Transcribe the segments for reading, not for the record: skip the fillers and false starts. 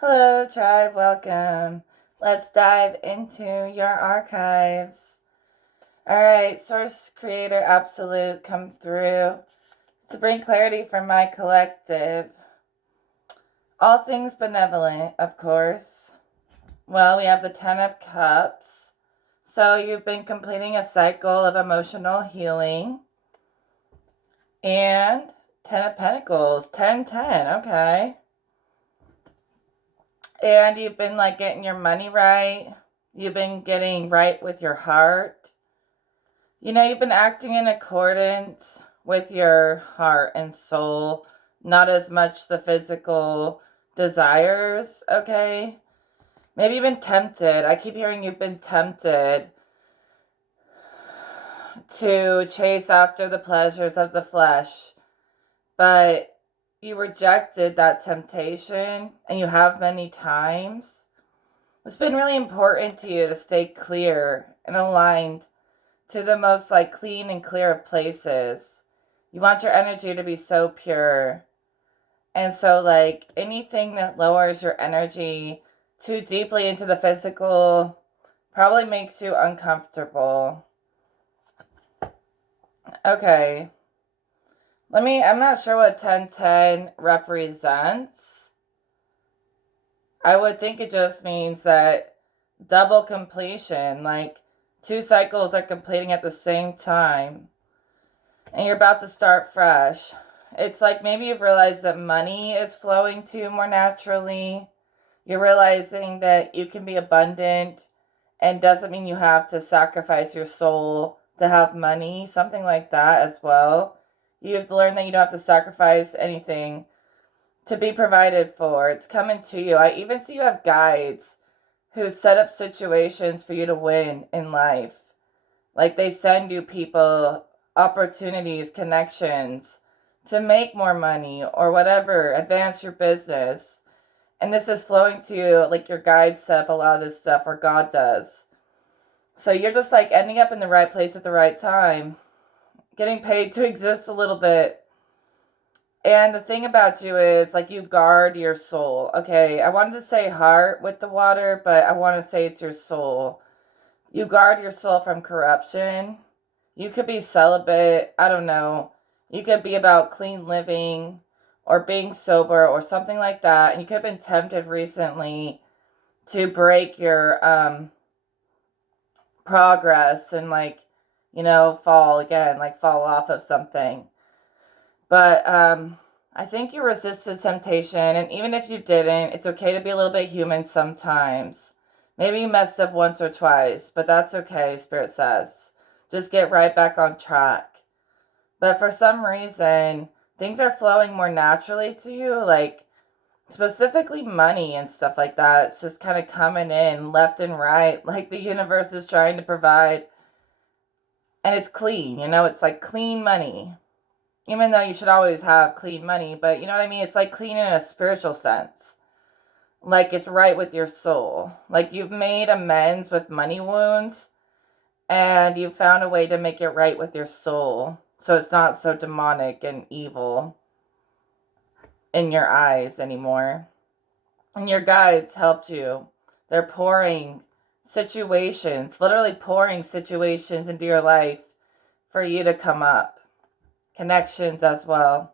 Hello, tribe, welcome. Let's dive into your archives. All right, Source Creator Absolute come through to bring clarity from my collective. All things benevolent, of course. Well, we have the Ten of Cups. So you've been completing a cycle of emotional healing. And Ten of Pentacles, 10-10, okay. And you've been like getting your money right. You've been getting right with your heart. You've been acting in accordance with your heart and soul, not as much the physical desires, okay? Maybe you've been tempted. I keep hearing you've been tempted to chase after the pleasures of the flesh, but you rejected that temptation, and you have many times. It's been really important to you to stay clear and aligned to the most clean and clear of places. You want your energy to be so pure. And so anything that lowers your energy too deeply into the physical probably makes you uncomfortable. Okay. I'm not sure what 1010 represents. I would think it just means that double completion, like two cycles are completing at the same time, and you're about to start fresh. It's like maybe you've realized that money is flowing to you more naturally. You're realizing that you can be abundant and doesn't mean you have to sacrifice your soul to have money, something like that as well. You have to learn that you don't have to sacrifice anything to be provided for. It's coming to you. I even see you have guides who set up situations for you to win in life. Like they send you people, opportunities, connections to make more money or whatever, advance your business. And this is flowing to you like your guides set up a lot of this stuff, or God does. So you're just ending up in the right place at the right time, getting paid to exist a little bit. And the thing about you is you guard your soul. Okay, I wanted to say heart with the water, but I want to say it's your soul. You guard your soul from corruption. You could be celibate. I don't know. You could be about clean living or being sober or something like that. And you could have been tempted recently to break your progress and fall again, fall off of something. But I think you resisted temptation, and even if you didn't, it's okay to be a little bit human sometimes. Maybe you messed up once or twice, but that's okay, Spirit says. Just get right back on track. But for some reason, things are flowing more naturally to you, specifically money and stuff like that. It's just kind of coming in left and right, like the universe is trying to provide. And it's clean, it's like clean money. Even though you should always have clean money, but you know what I mean? It's like clean in a spiritual sense. Like it's right with your soul. Like you've made amends with money wounds and you found a way to make it right with your soul. So it's not so demonic and evil in your eyes anymore. And your guides helped you. They're pouring situations, literally pouring situations into your life for you to come up. Connections as well.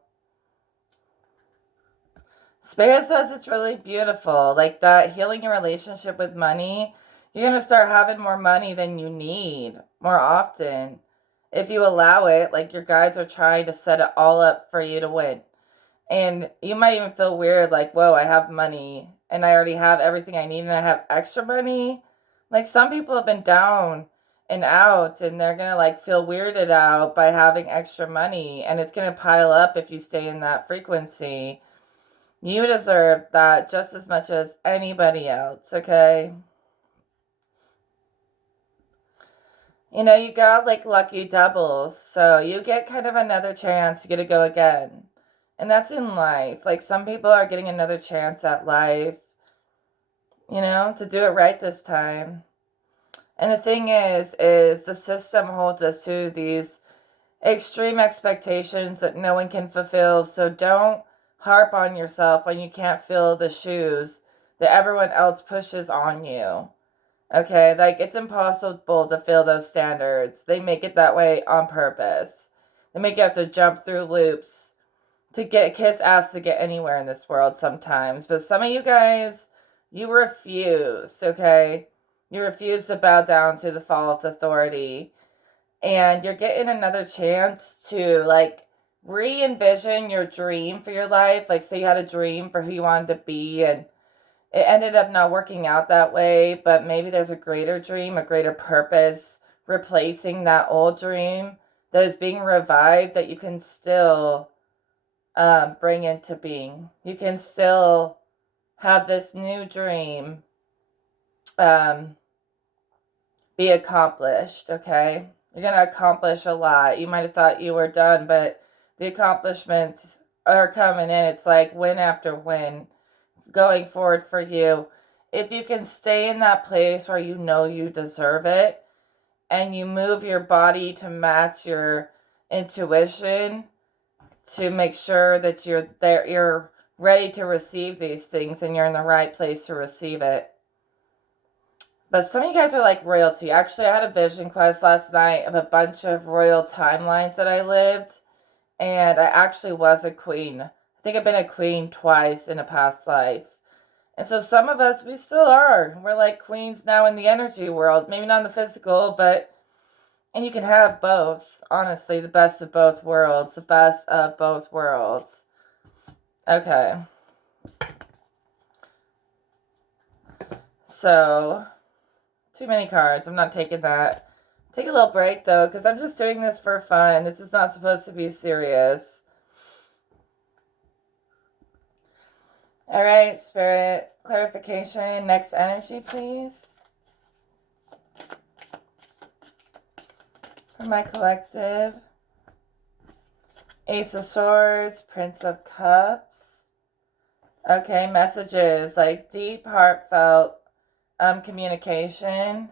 Spirit says it's really beautiful. Like that healing your relationship with money, you're going to start having more money than you need more often. If you allow it, like your guides are trying to set it all up for you to win. And you might even feel weird, like, whoa, I have money and I already have everything I need and I have extra money. Like some people have been down and out and they're going to feel weirded out by having extra money, and it's going to pile up if you stay in that frequency. You deserve that just as much as anybody else, okay? You got lucky doubles, so you get kind of another chance. You get to go again. And that's in life. Like some people are getting another chance at life, to do it right this time. And the thing is the system holds us to these extreme expectations that no one can fulfill. So don't harp on yourself when you can't fill the shoes that everyone else pushes on you. Okay, like it's impossible to fill those standards. They make it that way on purpose. They make you have to jump through loops to kiss ass to get anywhere in this world sometimes. But some of you guys, you refuse, okay? You refuse to bow down to the false authority. And you're getting another chance to, like, re-envision your dream for your life. Like, say you had a dream for who you wanted to be, and it ended up not working out that way, but maybe there's a greater dream, a greater purpose, replacing that old dream that is being revived, that you can still bring into being. You can still have this new dream be accomplished, okay? You're going to accomplish a lot. You might have thought you were done, but the accomplishments are coming in. It's like win after win going forward for you. If you can stay in that place where you know you deserve it, and you move your body to match your intuition, to make sure that you're ready to receive these things and you're in the right place to receive it. But some of you guys are like royalty. Actually, I had a vision quest last night of a bunch of royal timelines that I lived, and I actually was a queen. I think I've been a queen twice in a past life. And so some of us, we still are. We're like queens now in the energy world. Maybe not in the physical, but... And you can have both. Honestly, the best of both worlds. The best of both worlds. Okay. So, too many cards. I'm not taking that. Take a little break, though, because I'm just doing this for fun. This is not supposed to be serious. All right, Spirit. Clarification. Next energy, please. For my collective. Ace of Swords. Prince of Cups. Okay, messages. Like deep, heartfelt communication.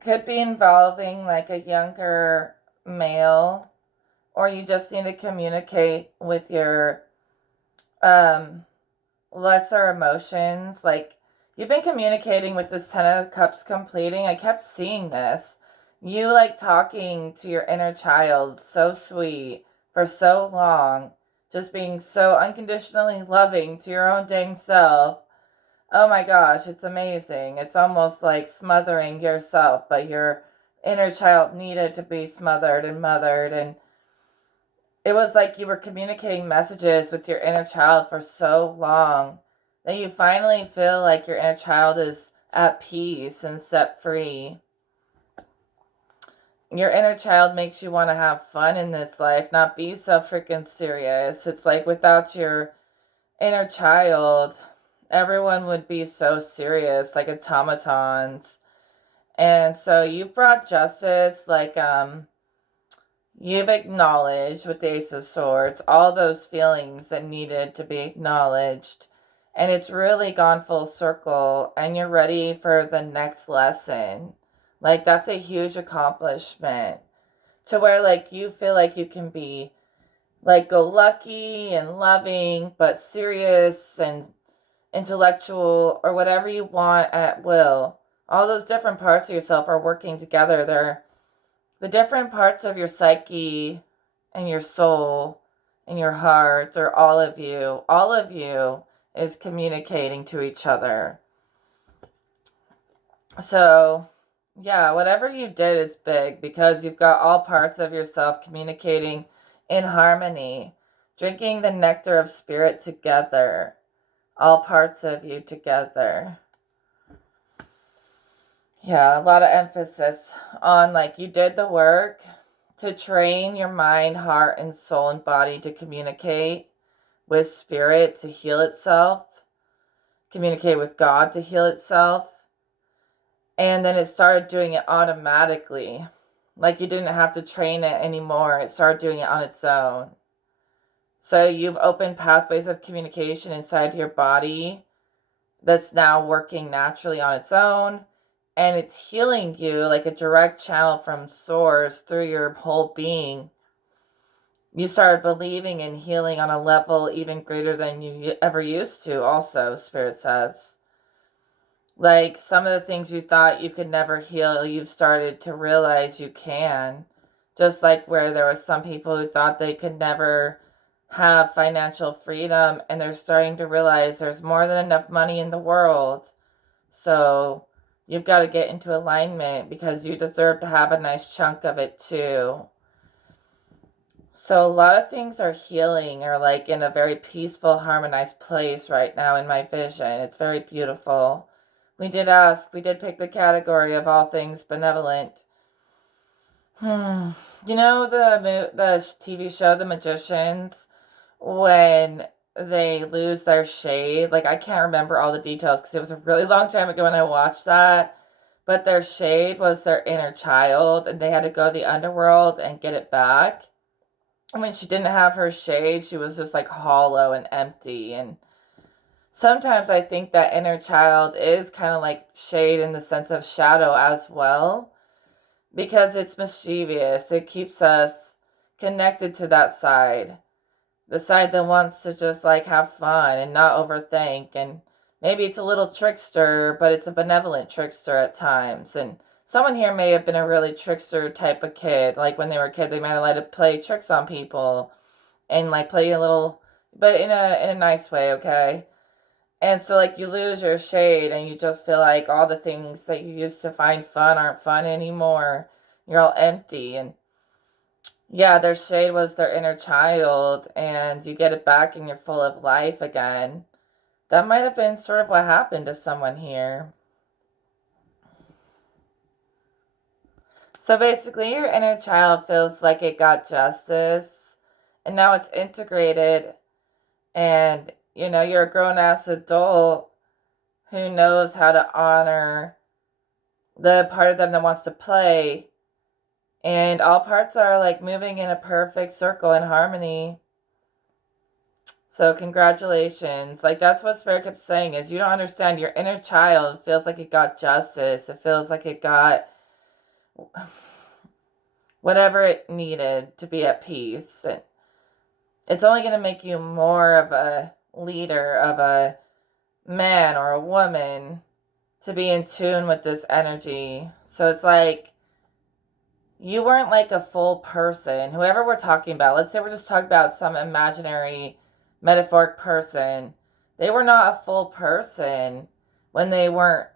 Could be involving like a younger male. Or you just need to communicate with your lesser emotions. Like, you've been communicating with this Ten of Cups completing. I kept seeing this. You like talking to your inner child, so sweet, for so long. Just being so unconditionally loving to your own dang self. Oh my gosh, it's amazing. It's almost like smothering yourself, but your inner child needed to be smothered and mothered, and it was like you were communicating messages with your inner child for so long that you finally feel like your inner child is at peace and set free. Your inner child makes you want to have fun in this life, not be so freaking serious. It's like without your inner child, everyone would be so serious, like automatons. And so you brought justice, like, you've acknowledged with the Ace of Swords all those feelings that needed to be acknowledged. And it's really gone full circle, and you're ready for the next lesson. Like, that's a huge accomplishment. To where, like, you feel like you can be, like, go lucky and loving, but serious and intellectual, or whatever you want at will. All those different parts of yourself are working together. They're the different parts of your psyche and your soul and your heart, or all of you is communicating to each other. So, yeah, whatever you did is big, because you've got all parts of yourself communicating in harmony, drinking the nectar of spirit together, all parts of you together. Yeah, a lot of emphasis on, like, you did the work to train your mind, heart, and soul and body to communicate with spirit to heal itself, communicate with God to heal itself. And then it started doing it automatically. Like, you didn't have to train it anymore. It started doing it on its own. So you've opened pathways of communication inside your body that's now working naturally on its own. And it's healing you like a direct channel from source through your whole being. You started believing in healing on a level even greater than you ever used to, also, Spirit says. Like, some of the things you thought you could never heal, you've started to realize you can. Just like where there were some people who thought they could never have financial freedom, and they're starting to realize there's more than enough money in the world. So you've got to get into alignment because you deserve to have a nice chunk of it too. So a lot of things are healing, or like in a very peaceful, harmonized place right now in my vision. It's very beautiful. We did pick the category of all things benevolent. You know the TV show The Magicians, when they lose their shade? Like, I can't remember all the details because it was a really long time ago when I watched that. But their shade was their inner child, and they had to go to the underworld and get it back. And when she didn't have her shade, she was just like hollow and empty. And sometimes I think that inner child is kind of like shade in the sense of shadow as well, because it's mischievous. It keeps us connected to that side, the side that wants to just like have fun and not overthink. And maybe it's a little trickster, but it's a benevolent trickster at times. And someone here may have been a really trickster type of kid. Like when they were a kid, they might have liked to play tricks on people and like play a little, but in a nice way, okay? And so like you lose your shade and you just feel like all the things that you used to find fun aren't fun anymore. You're all empty. And yeah, their shade was their inner child, and you get it back and you're full of life again. That might have been sort of what happened to someone here. So basically, your inner child feels like it got justice, and now it's integrated, and you're a grown ass adult who knows how to honor the part of them that wants to play, and all parts are like moving in a perfect circle in harmony. So congratulations. Like, that's what Spirit kept saying, is you don't understand. Your inner child feels like it got justice. It feels like it got whatever it needed to be at peace. And it's only going to make you more of a leader, of a man or a woman, to be in tune with this energy. So it's like you weren't like a full person. Whoever we're talking about, let's say we're just talking about some imaginary metaphoric person. They were not a full person when they weren't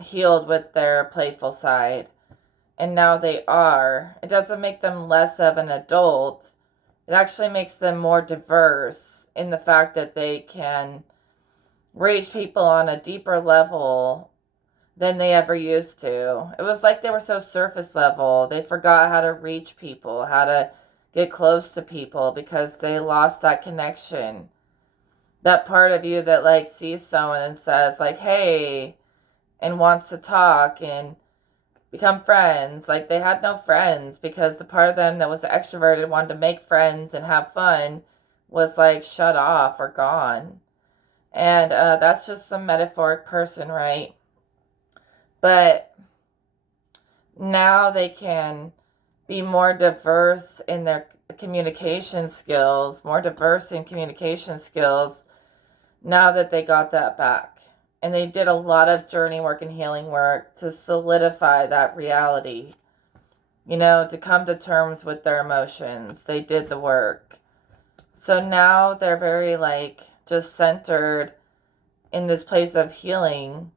healed with their playful side. And now they are. It doesn't make them less of an adult. It actually makes them more diverse in the fact that they can reach people on a deeper level than they ever used to. It was like they were so surface level. They forgot how to reach people, how to get close to people, because they lost that connection. That part of you that like sees someone and says like, hey, and wants to talk and become friends. Like, they had no friends because the part of them that was extroverted, wanted to make friends and have fun, was like shut off or gone. And that's just some metaphoric person, right? But now they can be more diverse in their communication skills, more diverse in communication skills now that they got that back. And they did a lot of journey work and healing work to solidify that reality, to come to terms with their emotions. They did the work. So now they're very like just centered in this place of healing,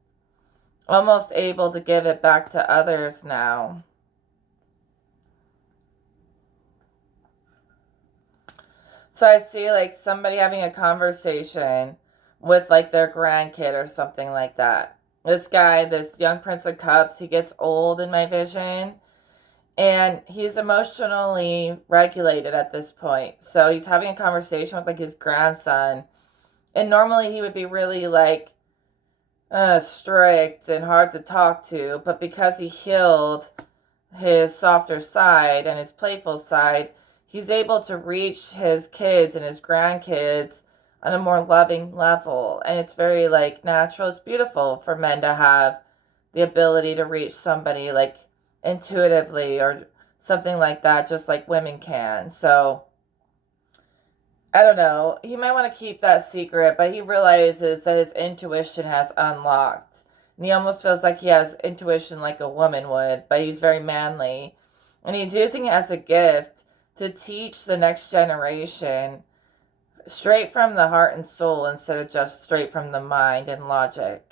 almost able to give it back to others now. So I see like somebody having a conversation with like their grandkid or something like that. This guy, this young Prince of Cups, he gets old in my vision, and he's emotionally regulated at this point. So he's having a conversation with like his grandson, and normally he would be really like strict and hard to talk to, but because he healed his softer side and his playful side, he's able to reach his kids and his grandkids on a more loving level. And it's very like natural. It's beautiful for men to have the ability to reach somebody like intuitively or something like that, just like women can. So I don't know. He might want to keep that secret, but he realizes that his intuition has unlocked. And he almost feels like he has intuition like a woman would, but he's very manly. And he's using it as a gift to teach the next generation straight from the heart and soul instead of just straight from the mind and logic.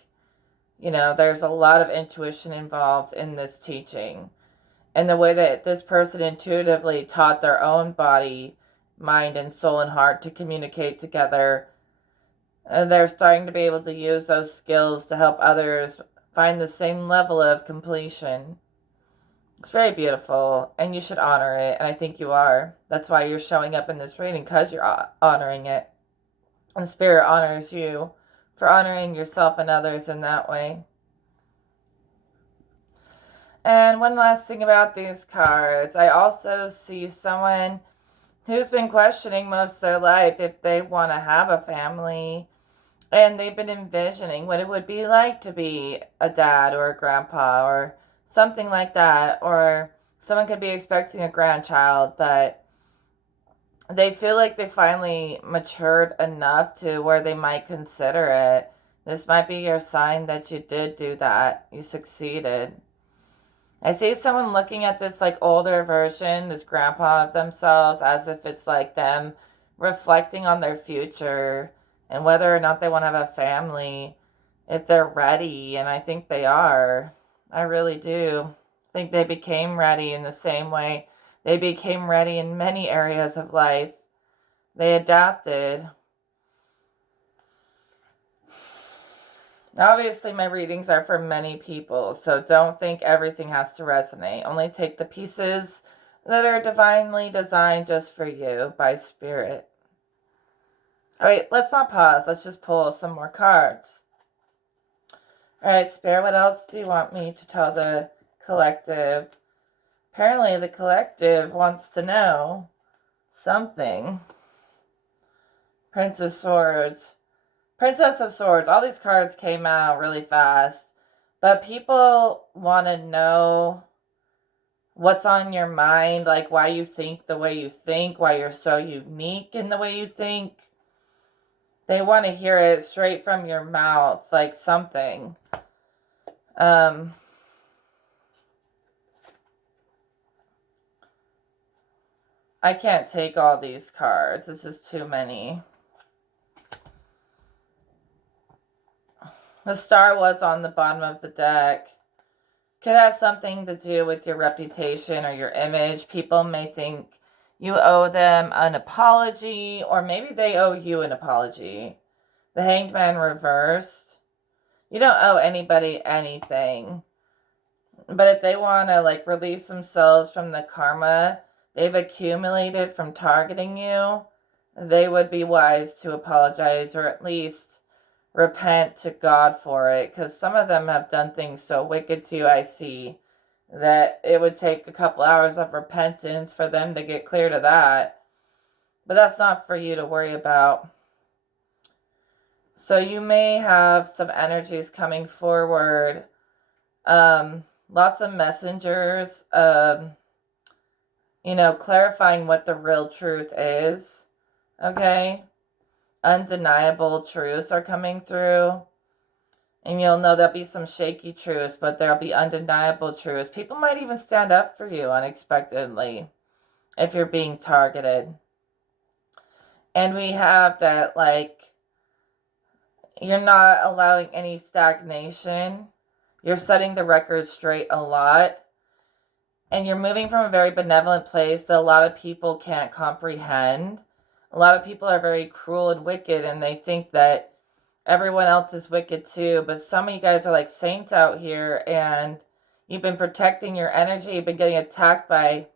You know, there's a lot of intuition involved in this teaching. And the way that this person intuitively taught their own body, mind, and soul and heart to communicate together, and they're starting to be able to use those skills to help others find the same level of completion. It's very beautiful, and you should honor it, and I think you are. That's why you're showing up in this reading, because you're honoring it. And Spirit honors you for honoring yourself and others in that way. And one last thing about these cards, I also see someone who's been questioning most of their life if they want to have a family, and they've been envisioning what it would be like to be a dad or a grandpa or something like that, or someone could be expecting a grandchild, but they feel like they finally matured enough to where they might consider it. This might be your sign that you did do that. You succeeded. I see someone looking at this like older version, this grandpa of themselves, as if it's like them reflecting on their future and whether or not they want to have a family, if they're ready. And I think they are. I really do. I think they became ready in the same way they became ready in many areas of life. They adapted. Obviously, my readings are for many people, so don't think everything has to resonate. Only take the pieces that are divinely designed just for you by Spirit. All right, let's not pause. Let's just pull some more cards. All right, Spirit, what else do you want me to tell the collective? Apparently, the collective wants to know something. Prince of Swords. Princess of Swords. All these cards came out really fast. But people want to know what's on your mind, like why you think the way you think, why you're so unique in the way you think. They want to hear it straight from your mouth, like something. I can't take all these cards. This is too many. The star was on the bottom of the deck. Could have something to do with your reputation or your image. People may think you owe them an apology, or maybe they owe you an apology. The Hanged Man reversed. You don't owe anybody anything. But if they want to like release themselves from the karma they've accumulated from targeting you, they would be wise to apologize, or at least repent to God for it, because some of them have done things so wicked to you, I see, that it would take a couple hours of repentance for them to get clear to that. But that's not for you to worry about. So you may have some energies coming forward. Lots of messengers, clarifying what the real truth is. Okay? Undeniable truths are coming through. And you'll know there'll be some shaky truths, but there'll be undeniable truths. People might even stand up for you unexpectedly if you're being targeted. And we have that, like, you're not allowing any stagnation. You're setting the record straight a lot. And you're moving from a very benevolent place that a lot of people can't comprehend. A lot of people are very cruel and wicked, and they think that everyone else is wicked too. But some of you guys are like saints out here, and you've been protecting your energy. You've been getting attacked by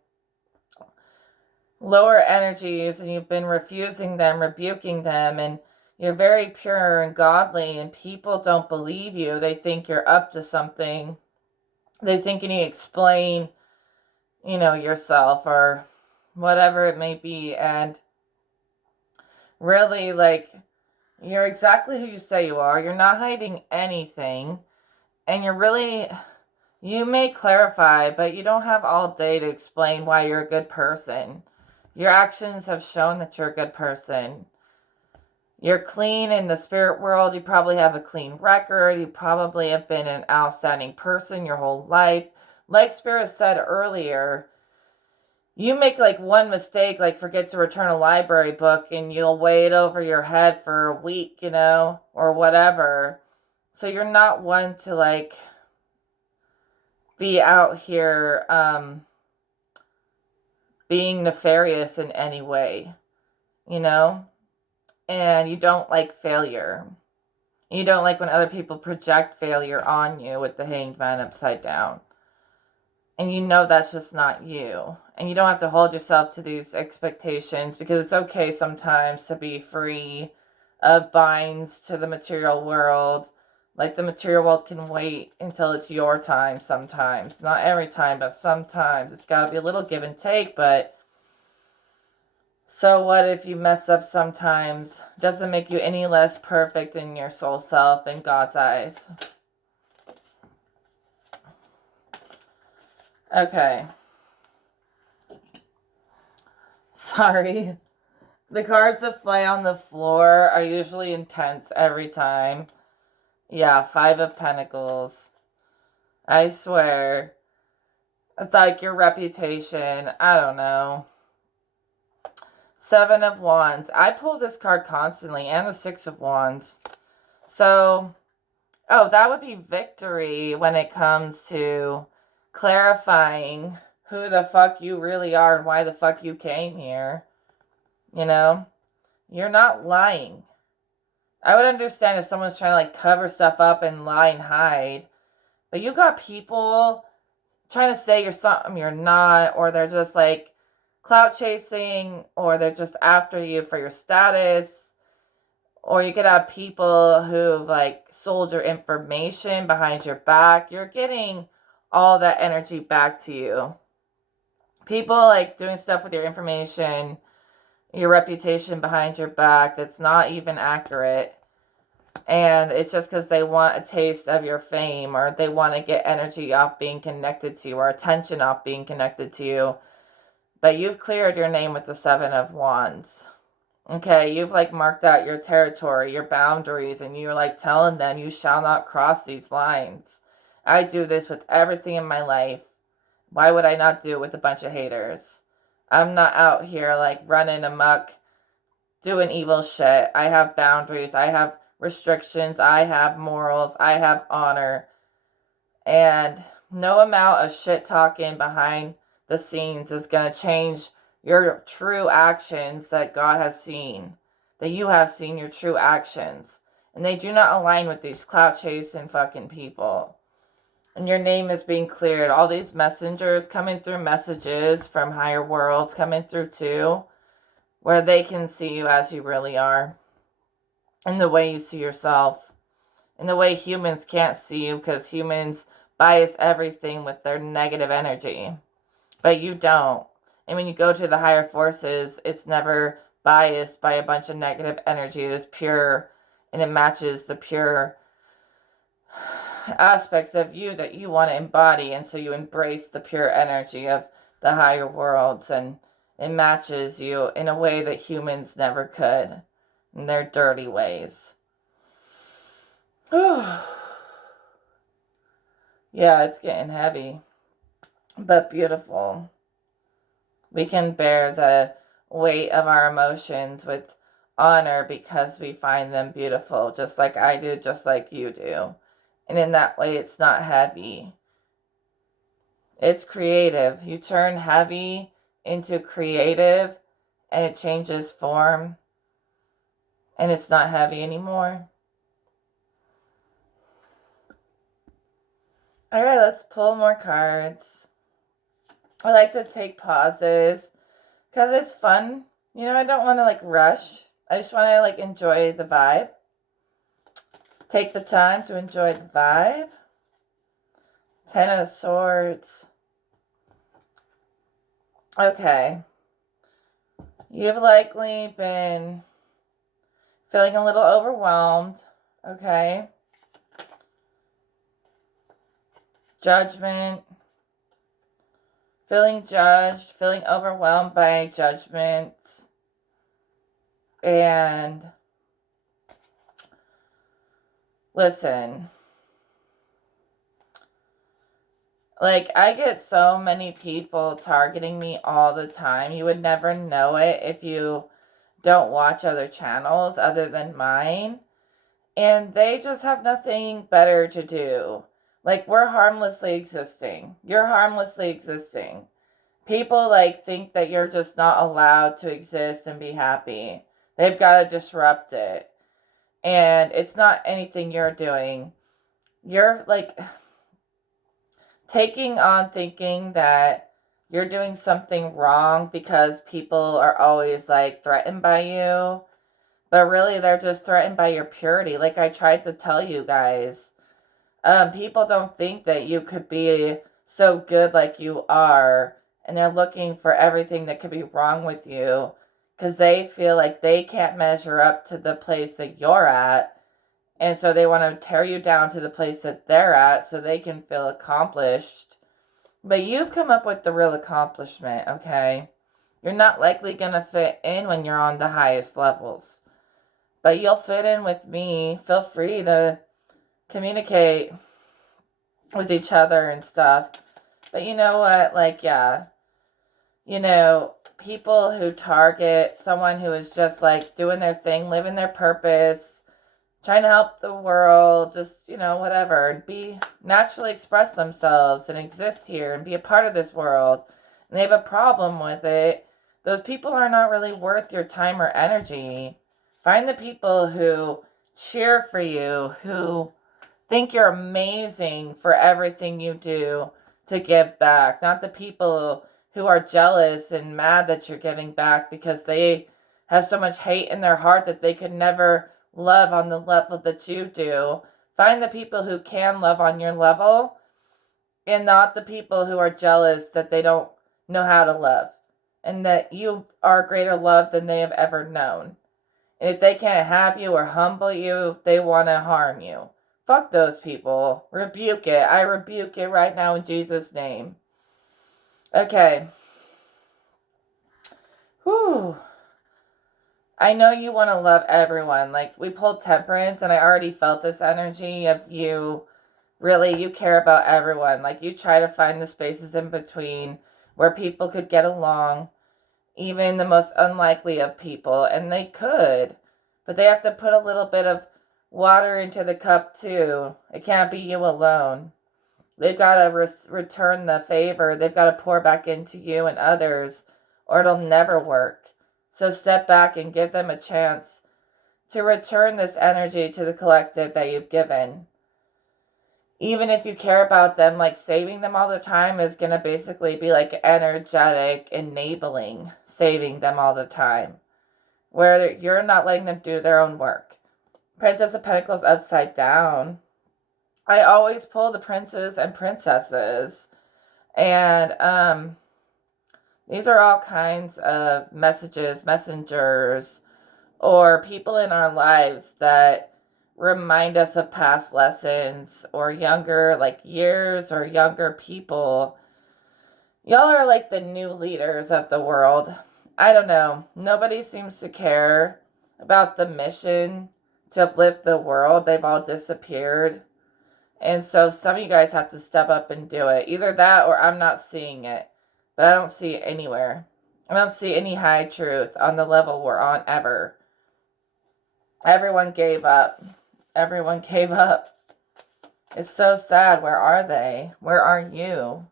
lower energies, and you've been refusing them, rebuking them, and you're very pure and godly, and people don't believe you. They think you're up to something. They think you need to explain, yourself or whatever it may be. And really, like, you're exactly who you say you are. You're not hiding anything. And you may clarify, but you don't have all day to explain why you're a good person. Your actions have shown that you're a good person. You're clean in the spirit world. You probably have a clean record. You probably have been an outstanding person your whole life. Like Spirit said earlier, you make like one mistake, like forget to return a library book, and you'll weigh it over your head for a week, or whatever. So you're not one to like be out here being nefarious in any way, and you don't like failure. You don't like when other people project failure on you with the Hanged Man upside down. And that's just not you. And you don't have to hold yourself to these expectations, because it's okay sometimes to be free of binds to the material world. Like, the material world can wait until it's your time sometimes. Not every time, but sometimes. It's got to be a little give and take, but so what if you mess up sometimes? Doesn't make you any less perfect in your soul self in God's eyes. Okay. Sorry. The cards that fly on the floor are usually intense every time. Yeah, 5 of Pentacles. I swear. It's like your reputation. I don't know. 7 of Wands. I pull this card constantly, and the 6 of Wands. So, that would be victory when it comes to clarifying who the fuck you really are and why the fuck you came here. You're not lying. I would understand if someone's trying to like cover stuff up and lie and hide, but you got people trying to say you're something you're not, or they're just like clout chasing, or they're just after you for your status, or you could have people who've like sold your information behind your back. You're getting all that energy back to you. People like doing stuff with your information, your reputation behind your back that's not even accurate. And it's just because they want a taste of your fame, or they want to get energy off being connected to you, or attention off being connected to you. But you've cleared your name with the 7 of Wands. Okay, you've like marked out your territory, your boundaries, and you're like telling them you shall not cross these lines. I do this with everything in my life. Why would I not do it with a bunch of haters? I'm not out here like running amok, doing evil shit. I have boundaries. I have restrictions. I have morals. I have honor. And no amount of shit talking behind the scenes is going to change your true actions that God has seen. That you have seen your true actions. And they do not align with these clout chasing fucking people. And your name is being cleared. All these messengers coming through, messages from higher worlds coming through too, where they can see you as you really are. And the way you see yourself. And the way humans can't see you, because humans bias everything with their negative energy. But you don't. And when you go to the higher forces, it's never biased by a bunch of negative energy. It is pure, and it matches the pure aspects of you that you want to embody. And so you embrace the pure energy of the higher worlds, and it matches you in a way that humans never could, in their dirty ways. Yeah, it's getting heavy, but beautiful. We can bear the weight of our emotions with honor because we find them beautiful, just like I do, just like you do. And in that way, it's not heavy. It's creative. You turn heavy into creative, and it changes form, and it's not heavy anymore. All right, let's pull more cards. I like to take pauses because it's fun. I don't want to like rush. I just want to like enjoy the vibe. Take the time to enjoy the vibe. 10 of Swords. Okay. You've likely been feeling a little overwhelmed. Okay. Judgment. feeling judged, feeling overwhelmed by judgment, and listen, like, I get so many people targeting me all the time. You would never know it if you don't watch other channels other than mine. And they just have nothing better to do. Like, we're harmlessly existing. You're harmlessly existing. People, like, think that you're just not allowed to exist and be happy. They've got to disrupt it. And it's not anything you're doing. You're, like, taking on thinking that you're doing something wrong because people are always, like, threatened by you. But really, they're just threatened by your purity. Like I tried to tell you guys. People don't think that you could be so good like you are. And they're looking for everything that could be wrong with you. Because they feel like they can't measure up to the place that you're at. And so they want to tear you down to the place that they're at so they can feel accomplished. But you've come up with the real accomplishment, okay? You're not likely going to fit in when you're on the highest levels. But you'll fit in with me. Feel free to communicate with each other and stuff. But you know what? Like, yeah. You know, people who target someone who is just like doing their thing, living their purpose, trying to help the world, just, you know, whatever. And be naturally express themselves and exist here and be a part of this world. And they have a problem with it. Those people are not really worth your time or energy. Find the people who cheer for you, who think you're amazing for everything you do to give back. Not the people who are jealous and mad that you're giving back because they have so much hate in their heart that they could never love on the level that you do. Find the people who can love on your level and not the people who are jealous that they don't know how to love and that you are greater love than they have ever known. And if they can't have you or humble you, they want to harm you. Fuck those people. Rebuke it. I rebuke it right now in Jesus' name. Okay. Whew. I know you want to love everyone. Like, we pulled Temperance, and I already felt this energy of you. Really, you care about everyone. Like, you try to find the spaces in between where people could get along. Even the most unlikely of people, and they could, but they have to put a little bit of water into the cup too. It can't be you alone. They've got to return the favor. They've got to pour back into you and others, or it'll never work. So step back and give them a chance to return this energy to the collective that you've given. Even if you care about them, like saving them all the time is going to basically be like energetic enabling saving them all the time, where you're not letting them do their own work. Princess of Pentacles upside down. I always pull the princes and princesses, and these are all kinds of messages, messengers, or people in our lives that remind us of past lessons or younger, like years or younger people. Y'all are like the new leaders of the world. I don't know. Nobody seems to care about the mission to uplift the world. They've all disappeared. And so some of you guys have to step up and do it. Either that or I'm not seeing it. But I don't see it anywhere. I don't see any high truth on the level we're on ever. Everyone gave up. Everyone gave up. It's so sad. Where are they? Where are you?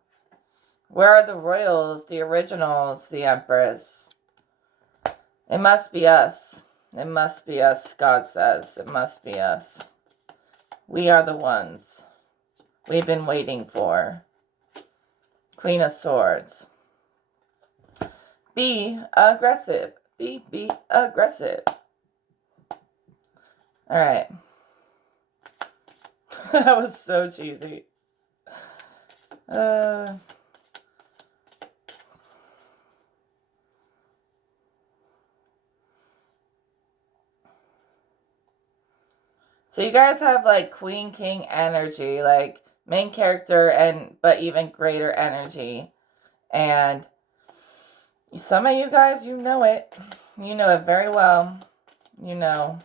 Where are the royals, the originals, the empress? It must be us. It must be us, God says. It must be us. We are the ones we've been waiting for. Queen of Swords. Be aggressive. Be aggressive. All right. That was so cheesy. So you guys have like Queen King energy, like main character but even greater energy. And some of you guys, you know it. You know it very well. You know.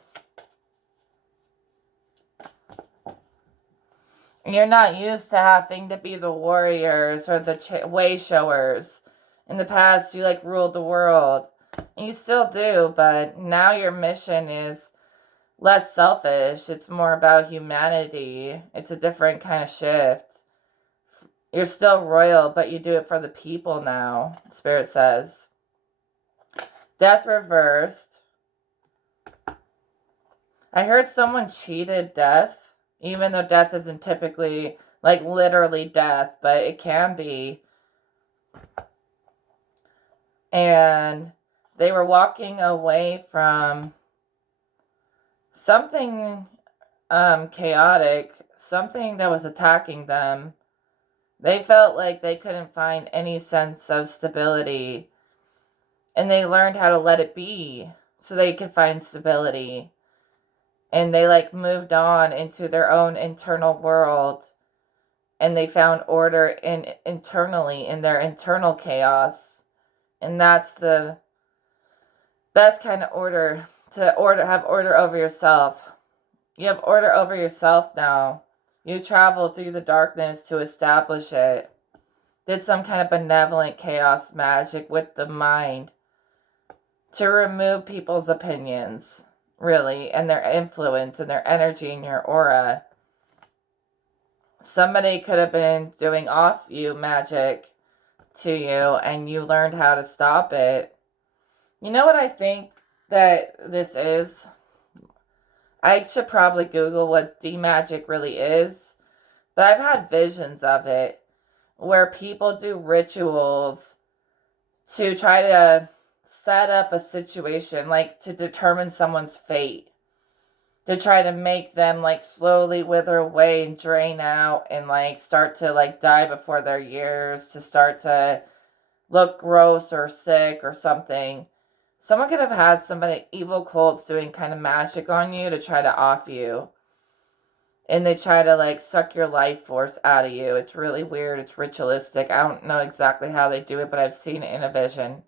You're not used to having to be the warriors or the way showers. In the past, you like ruled the world. And you still do, but now your mission is less selfish. It's more about humanity. It's a different kind of shift. You're still royal, but you do it for the people now, Spirit says. Death reversed. I heard someone cheated death. Even though death isn't typically, like, literally death, but it can be. And they were walking away from something chaotic, something that was attacking them. They felt like they couldn't find any sense of stability. And they learned how to let it be so they could find stability. And they like moved on into their own internal world, and they found order internally in their internal chaos. And that's the best kind of order, to have order over yourself. You have order over yourself now. You traveled through the darkness to establish it. Did some kind of benevolent chaos magic with the mind to remove people's opinions. Really, and their influence and their energy in your aura. Somebody could have been doing off you magic to you, and you learned how to stop it. You know what I think that this is? I should probably Google what D-Magic really is, but I've had visions of it where people do rituals to try to set up a situation, like to determine someone's fate, to try to make them like slowly wither away and drain out and like start to like die before their years, to start to look gross or sick or something. Someone could have had somebody, evil cults, doing kind of magic on you to try to off you, and they try to like suck your life force out of you. It's really weird. It's ritualistic. I don't know exactly how they do it, but I've seen it in a vision.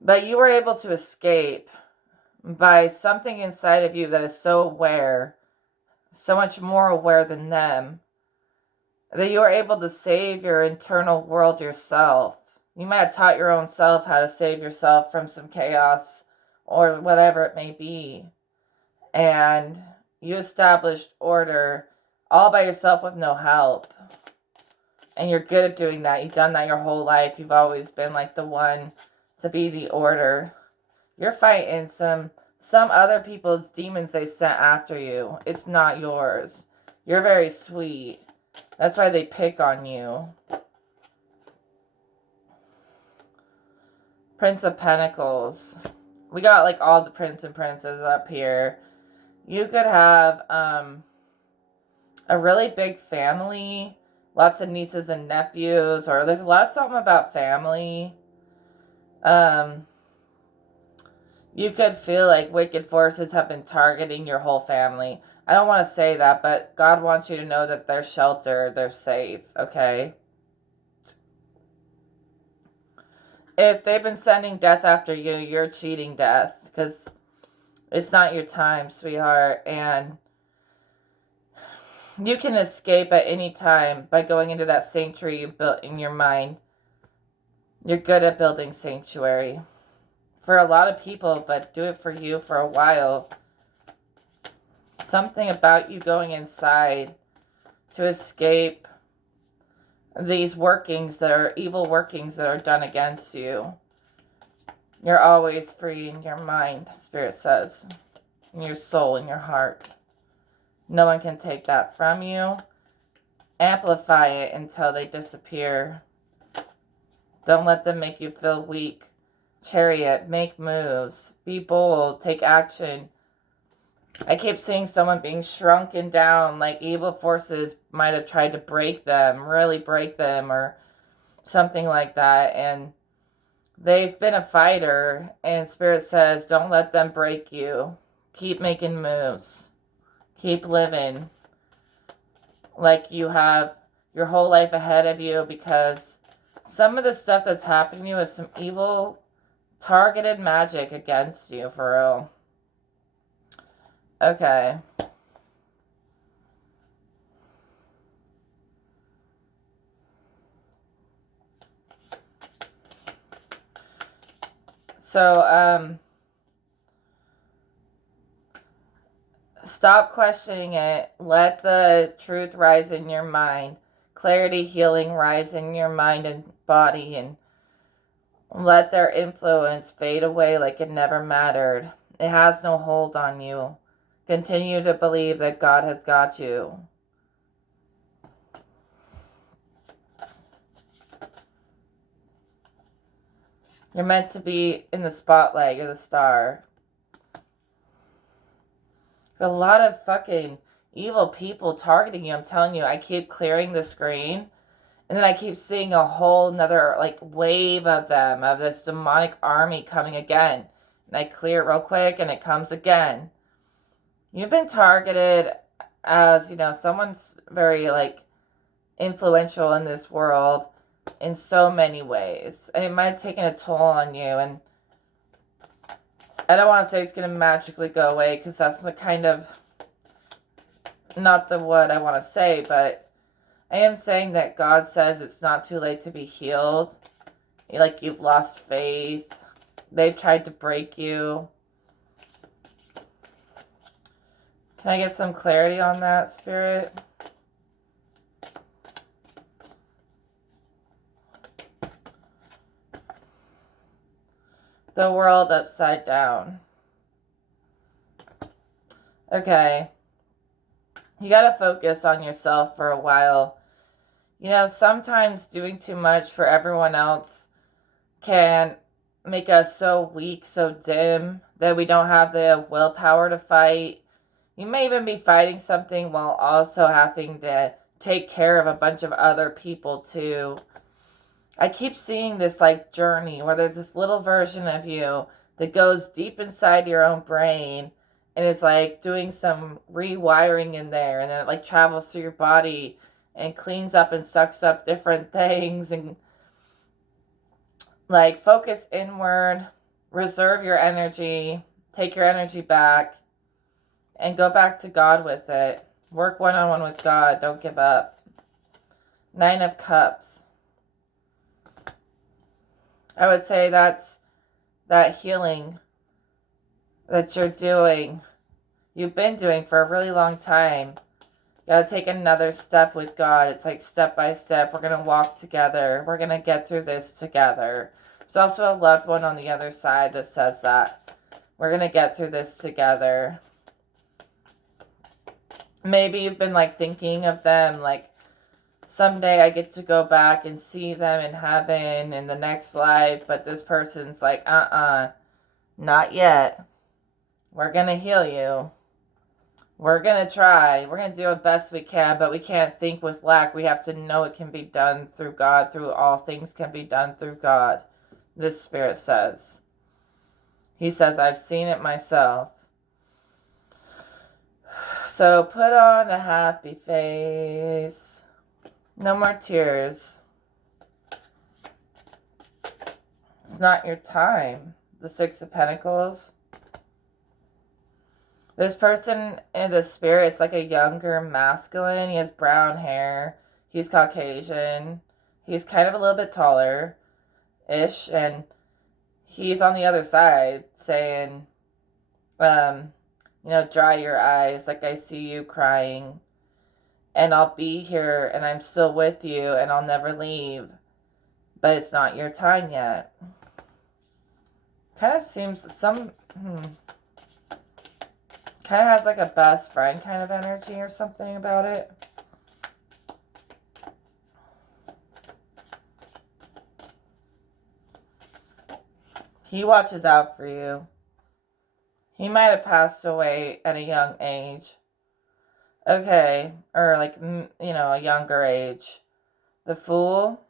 But you were able to escape by something inside of you that is so aware, so much more aware than them, that you are able to save your internal world yourself. You might have taught your own self how to save yourself from some chaos or whatever it may be. And you established order all by yourself with no help. And you're good at doing that. You've done that your whole life. You've always been like the one to be the order. You're fighting some other people's demons they sent after you. It's not yours. You're very sweet. That's why they pick on you. Prince of Pentacles. We got like all the prince and princesses up here. You could have a really big family. Lots of nieces and nephews. Or there's a lot of something about family. You could feel like wicked forces have been targeting your whole family. I don't want to say that, but God wants you to know that they're sheltered, they're safe, okay? If they've been sending death after you, you're cheating death, because it's not your time, sweetheart, and you can escape at any time by going into that sanctuary you built in your mind. You're good at building sanctuary. For a lot of people, but do it for you for a while. Something about you going inside to escape these workings that are evil workings that are done against you. You're always free in your mind, Spirit says, in your soul, in your heart. No one can take that from you. Amplify it until they disappear. Don't let them make you feel weak. Chariot, make moves. Be bold. Take action. I keep seeing someone being shrunken down, like evil forces might have tried to break them, really break them, or something like that. And they've been a fighter, and Spirit says, don't let them break you. Keep making moves. Keep living like you have your whole life ahead of you, because Some of the stuff that's happening to you is some evil, targeted magic against you, for real. Okay. So, stop questioning it. Let the truth rise in your mind. Clarity, healing rise in your mind and body, and let their influence fade away like it never mattered. It has no hold on you. Continue to believe that God has got you. You're meant to be in the spotlight. You're the star. A lot of fucking evil people targeting you. I'm telling you, I keep clearing the screen. And then I keep seeing a whole nother like wave of them, of this demonic army coming again. And I clear it real quick and it comes again. You've been targeted as, someone's very like influential in this world in so many ways. And it might have taken a toll on you. And I don't want to say it's going to magically go away because that's the kind of not the what I want to say, but I am saying that God says it's not too late to be healed. Like you've lost faith. They've tried to break you. Can I get some clarity on that, Spirit? The world upside down. Okay. You gotta focus on yourself for a while. Sometimes doing too much for everyone else can make us so weak, so dim, that we don't have the willpower to fight. You may even be fighting something while also having to take care of a bunch of other people too. I keep seeing this like journey where there's this little version of you that goes deep inside your own brain and is like doing some rewiring in there, and then it like travels through your body and cleans up and sucks up different things, and like focus inward, reserve your energy, take your energy back, and go back to God with it. Work one-on-one with God. Don't give up. 9 of Cups. I would say that's that healing that you've been doing for a really long time. You gotta take another step with God. It's like step by step. We're gonna walk together. We're gonna get through this together. There's also a loved one on the other side that says that. We're gonna get through this together. Maybe you've been like thinking of them like someday I get to go back and see them in heaven in the next life, but this person's like, not yet. We're gonna heal you. We're gonna try. We're gonna do the best we can, but we can't think with lack. We have to know it can be done through God. Through all things can be done through God. This Spirit says. He says, I've seen it myself. So put on a happy face. No more tears. It's not your time. The 6 of Pentacles. This person in the spirit, it's like a younger masculine. He has brown hair. He's Caucasian. He's kind of a little bit taller-ish. And he's on the other side saying, dry your eyes. Like I see you crying. And I'll be here and I'm still with you and I'll never leave. But it's not your time yet. Kind of seems kind of has like a best friend kind of energy or something about it. He watches out for you. He might have passed away at a young age. Okay, or like, a younger age. The Fool.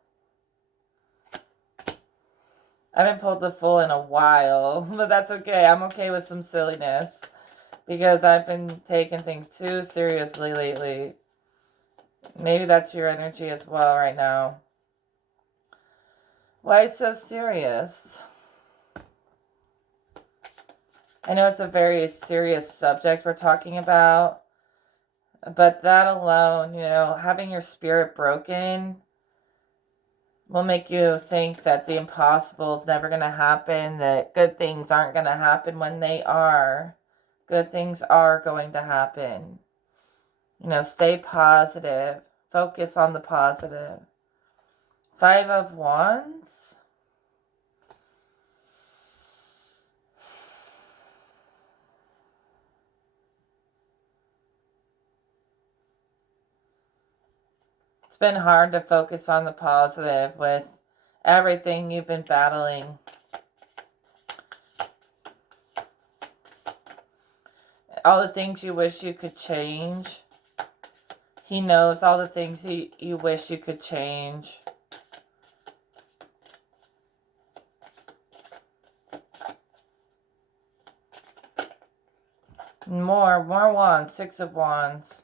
I haven't pulled the Fool in a while, but that's okay. I'm okay with some silliness because I've been taking things too seriously lately. Maybe that's your energy as well right now. Why so serious? I know it's a very serious subject we're talking about, but that alone, having your spirit broken will make you think that the impossible is never going to happen, that good things aren't going to happen when they are. Good things are going to happen. Stay positive. Focus on the positive. 5 of Wands. It's been hard to focus on the positive with everything you've been battling. All the things you wish you could change. He knows all the things you wish you could change. More wands. 6 of Wands.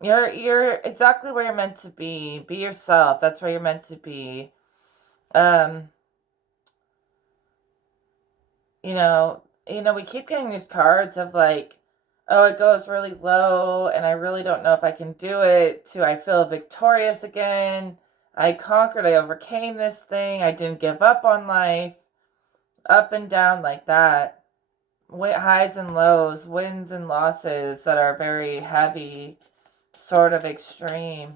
You're exactly where you're meant to be. Be yourself. That's where you're meant to be. We keep getting these cards of like, oh, it goes really low and I really don't know if I can do it, to I feel victorious again. I conquered, I overcame this thing. I didn't give up on life. Up and down like that. Highs and lows, wins and losses that are very heavy, sort of extreme.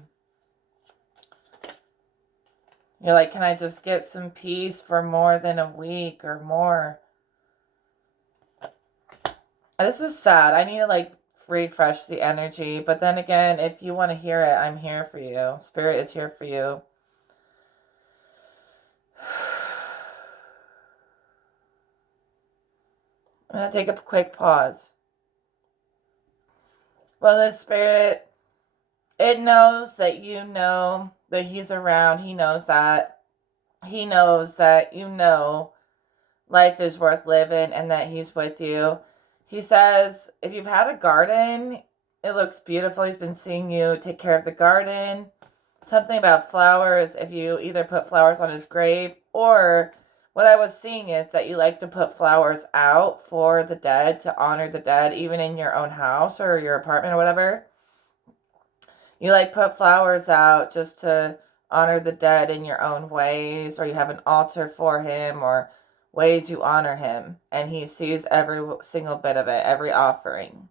You're like, can I just get some peace for more than a week or more? This is sad. I need to refresh the energy. But then again, if you want to hear it, I'm here for you. Spirit is here for you. I'm going to take a quick pause. Well, the Spirit, it knows that you know that He's around. He knows that. He knows that life is worth living and that He's with you. He says, if you've had a garden, it looks beautiful. He's been seeing you take care of the garden. Something about flowers, if you either put flowers on His grave, or what I was seeing is that you like to put flowers out for the dead, to honor the dead, even in your own house or your apartment or whatever. You put flowers out just to honor the dead in your own ways, or you have an altar for him, or ways you honor him, and He sees every single bit of it, every offering.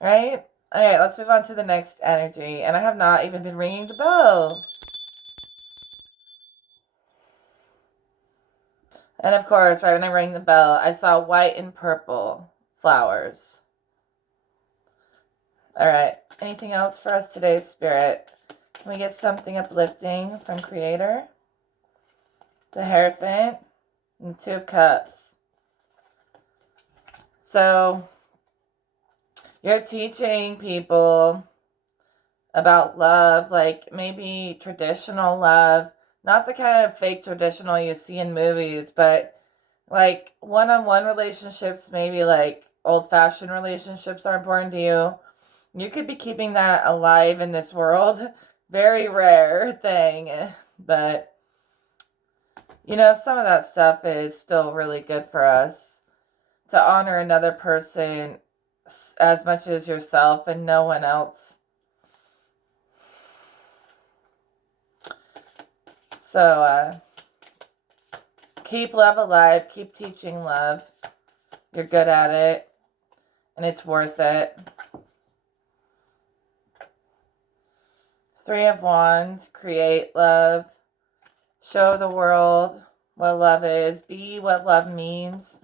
Right? Okay, let's move on to the next energy. And I have not even been ringing the bell. And of course, right when I rang the bell, I saw white and purple flowers. All right. Anything else for us today, Spirit? Can we get something uplifting from Creator? The Hierophant and the 2 of Cups. So, you're teaching people about love, maybe traditional love. Not the kind of fake traditional you see in movies, but one-on-one relationships, maybe old-fashioned relationships are important to you. You could be keeping that alive in this world. Very rare thing. But, some of that stuff is still really good for us. To honor another person as much as yourself and no one else. So, keep love alive. Keep teaching love. You're good at it. And it's worth it. 3 of Wands. Create love. Show the world what love is. Be what love means.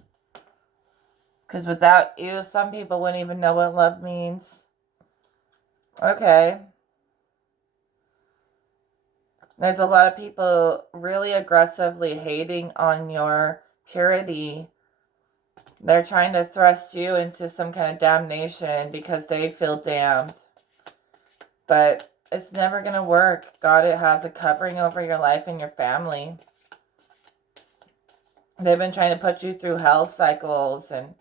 Because without you, some people wouldn't even know what love means. Okay. There's a lot of people really aggressively hating on your purity. They're trying to thrust you into some kind of damnation because they feel damned. But it's never going to work. God has a covering over your life and your family. They've been trying to put you through hell cycles, and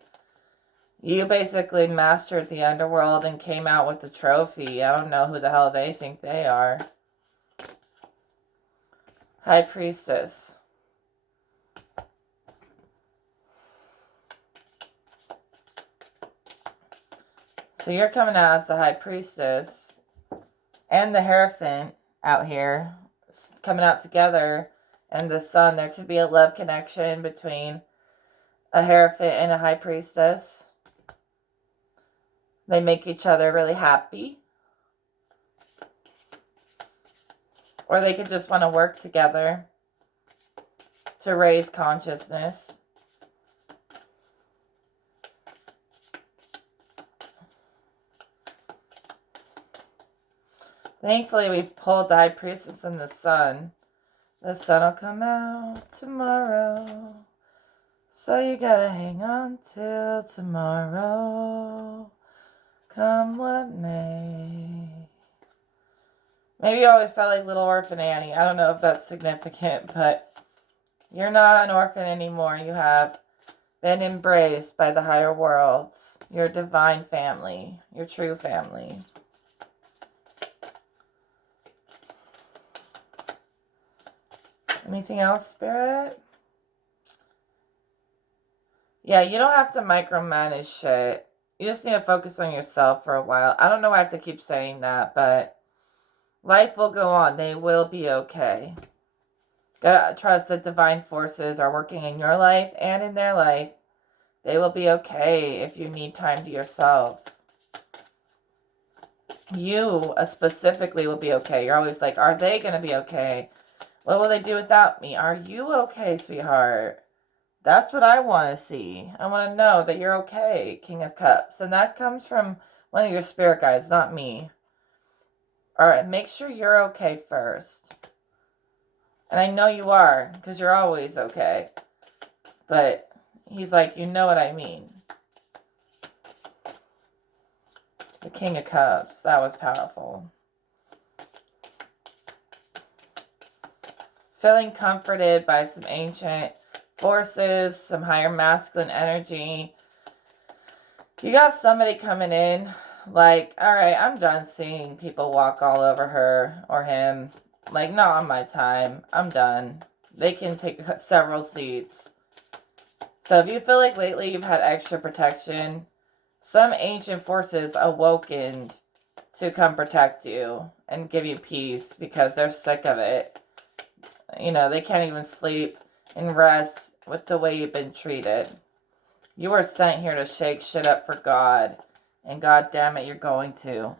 you basically mastered the underworld and came out with the trophy. I don't know who the hell they think they are. High Priestess. So you're coming out as the High Priestess and the Hierophant out here, coming out together, and the Sun. There could be a love connection between a Hierophant and a High Priestess. They make each other really happy. Or they could just want to work together to raise consciousness. Thankfully, we've pulled the High Priestess and the Sun. The Sun will come out tomorrow. So you gotta hang on till tomorrow. Come what may. Maybe you always felt like Little Orphan Annie. I don't know if that's significant, but you're not an orphan anymore. You have been embraced by the higher worlds. Your divine family. Your true family. Anything else, Spirit? Yeah, you don't have to micromanage shit. You just need to focus on yourself for a while. I don't know why I have to keep saying that, but life will go on. They will be okay. Gotta trust that divine forces are working in your life and in their life. They will be okay if you need time to yourself. You specifically will be okay. You're always like, are they going to be okay? What will they do without me? Are you okay, sweetheart? That's what I want to see. I want to know that you're okay, King of Cups. And that comes from one of your spirit guides, not me. Alright, make sure you're okay first. And I know you are, because you're always okay. But he's like, you know what I mean. The King of Cups. That was powerful. Feeling comforted by some ancient forces, some higher masculine energy. You got somebody coming in like, alright, I'm done seeing people walk all over her or him. Like, not on my time. I'm done. They can take several seats. So if you feel like lately you've had extra protection, some ancient forces awoken to come protect you and give you peace because they're sick of it. You know, they can't even sleep and rest with the way you've been treated. You were sent here to shake shit up for God. And God damn it, you're going to.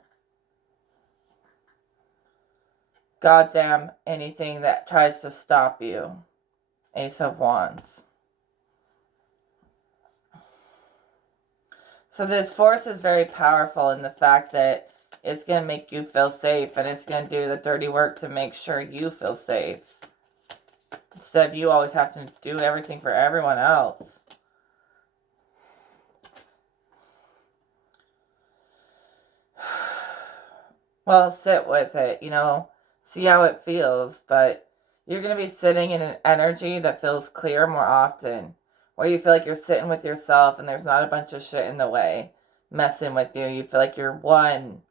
God damn anything that tries to stop you. Ace of Wands. So this force is very powerful in the fact that it's going to make you feel safe. And it's going to do the dirty work to make sure you feel safe. Instead of you always have to do everything for everyone else. Well, sit with it, you know. See how it feels. But you're going to be sitting in an energy that feels clear more often. Where you feel like you're sitting with yourself and there's not a bunch of shit in the way messing with you. You feel like you're one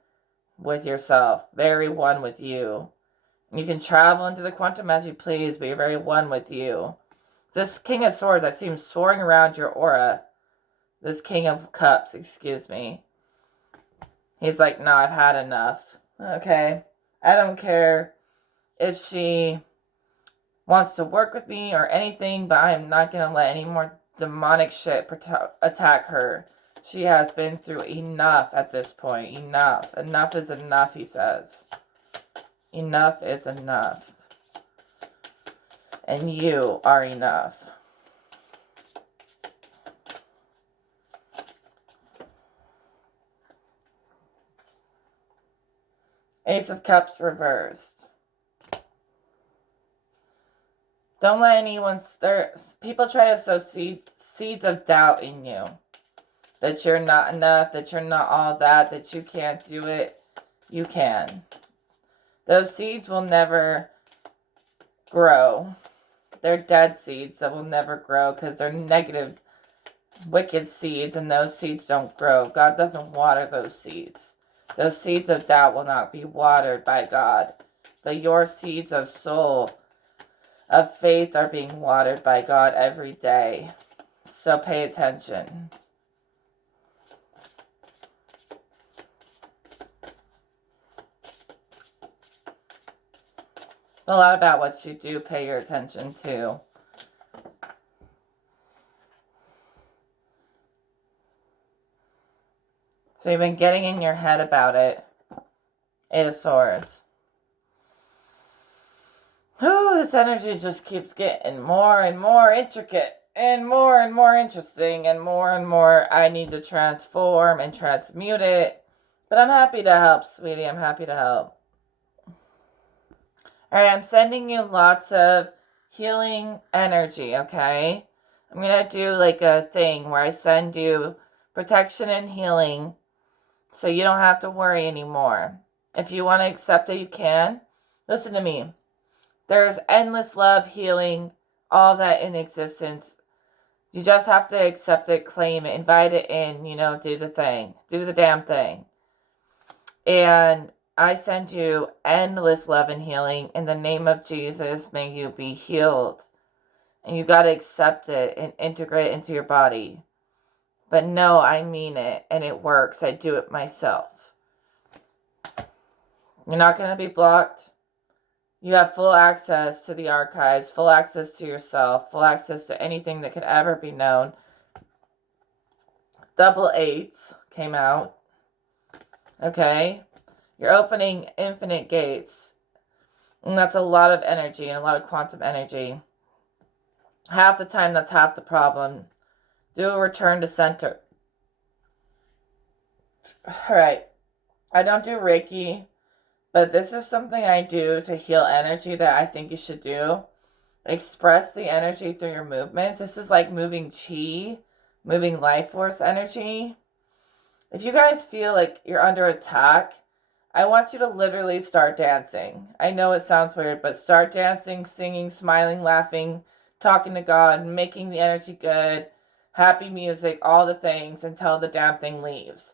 with yourself. Very one with you. You can travel into the quantum as you please, but you're very one with you. This King of Swords, I see him soaring around your aura. This King of Cups, excuse me. He's like, nah, I've had enough. Okay? I don't care if she wants to work with me or anything, but I am not going to let any more demonic shit attack her. She has been through enough at this point. Enough. Enough is enough, he says. Enough is enough. And you are enough. Ace of Cups reversed. Don't let anyone stir. People try to sow seeds of doubt in you. That you're not enough, that you're not all that you can't do it. You can. Those seeds will never grow. They're dead seeds that will never grow because they're negative, wicked seeds, and those seeds don't grow. God doesn't water those seeds. Those seeds of doubt will not be watered by God. But your seeds of soul of faith are being watered by God every day. So pay attention. A lot about what you do pay your attention to. So you've been getting in your head about it. Eight of Swords. Oh, this energy just keeps getting more and more intricate and more interesting and more I need to transform and transmute it. But I'm happy to help, sweetie. I'm happy to help. Alright, I'm sending you lots of healing energy, okay? I'm going to do like a thing where I send you protection and healing so you don't have to worry anymore. If you want to accept it, you can. Listen to me. There's endless love, healing, all of that in existence. You just have to accept it, claim it, invite it in, do the thing. Do the damn thing. And I send you endless love and healing. In the name of Jesus, may you be healed. And you got to accept it and integrate it into your body. But no, I mean it, and it works. I do it myself. You're not going to be blocked. You have full access to the archives, full access to yourself, full access to anything that could ever be known. Double eights came out. Okay? You're opening infinite gates. And that's a lot of energy and a lot of quantum energy. Half the time, that's half the problem. Do a return to center. Alright. I don't do Reiki, but this is something I do to heal energy that I think you should do. Express the energy through your movements. This is like moving chi, moving life force energy. If you guys feel like you're under attack, I want you to literally start dancing. I know it sounds weird, but start dancing, singing, smiling, laughing, talking to God, making the energy good, happy music, all the things until the damn thing leaves.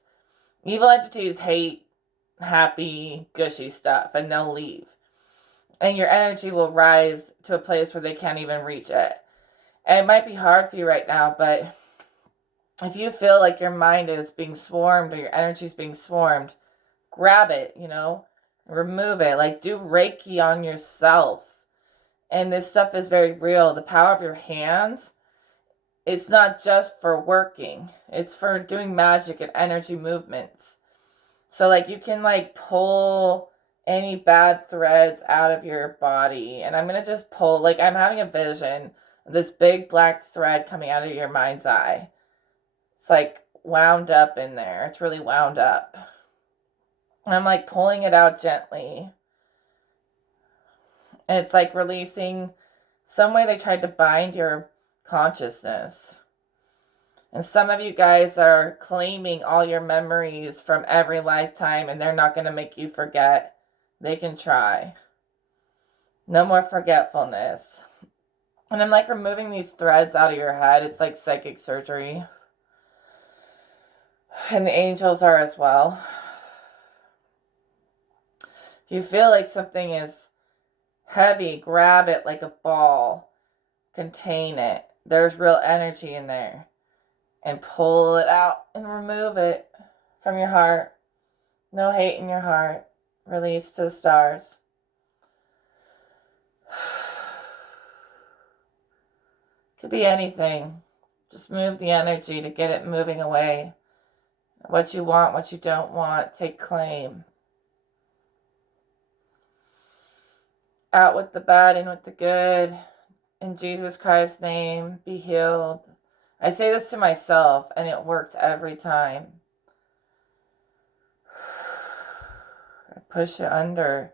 Evil entities hate happy, gushy stuff, and they'll leave. And your energy will rise to a place where they can't even reach it. And it might be hard for you right now, but if you feel like your mind is being swarmed or your energy is being swarmed, grab it, remove it. Like, do Reiki on yourself. And this stuff is very real. The power of your hands, it's not just for working. It's for doing magic and energy movements. So, like, you can, like, pull any bad threads out of your body. And I'm going to just pull, like, I'm having a vision of this big black thread coming out of your mind's eye. It's, like, wound up in there. It's really wound up. And I'm, like, pulling it out gently. And it's, like, releasing some way they tried to bind your consciousness. And some of you guys are claiming all your memories from every lifetime, and they're not going to make you forget. They can try. No more forgetfulness. And I'm like removing these threads out of your head. It's like psychic surgery. And the angels are as well. If you feel like something is heavy, grab it like a ball. Contain it. There's real energy in there. And pull it out and remove it from your heart. No hate in your heart. Release to the stars. Could be anything. Just move the energy to get it moving away. What you want, what you don't want, take claim. Out with the bad, in with the good. In Jesus Christ's name, be healed. I say this to myself, and it works every time. I push it under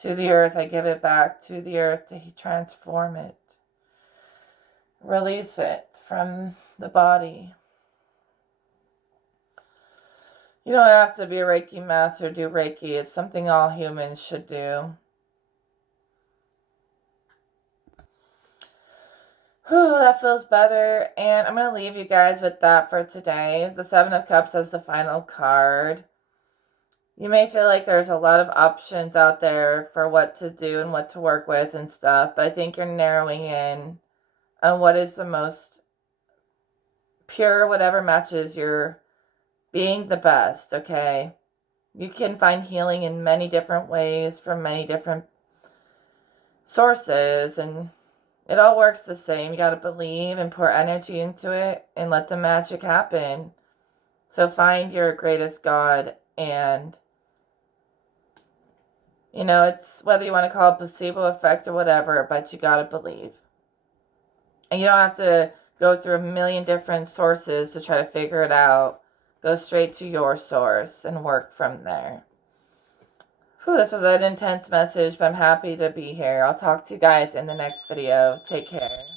to the earth. I give it back to the earth to transform it. Release it from the body. You don't have to be a Reiki master, do Reiki. It's something all humans should do. Whew, that feels better. And I'm going to leave you guys with that for today. The Seven of Cups as the final card. You may feel like there's a lot of options out there for what to do and what to work with and stuff, but I think you're narrowing in on what is the most pure, whatever matches your being the best, okay? You can find healing in many different ways from many different sources, and it all works the same. You got to believe and pour energy into it and let the magic happen. So find your greatest God, and you know, it's whether you want to call it placebo effect or whatever, but you got to believe. And you don't have to go through a million different sources to try to figure it out. Go straight to your source and work from there. Whew, this was an intense message, but I'm happy to be here. I'll talk to you guys in the next video. Take care.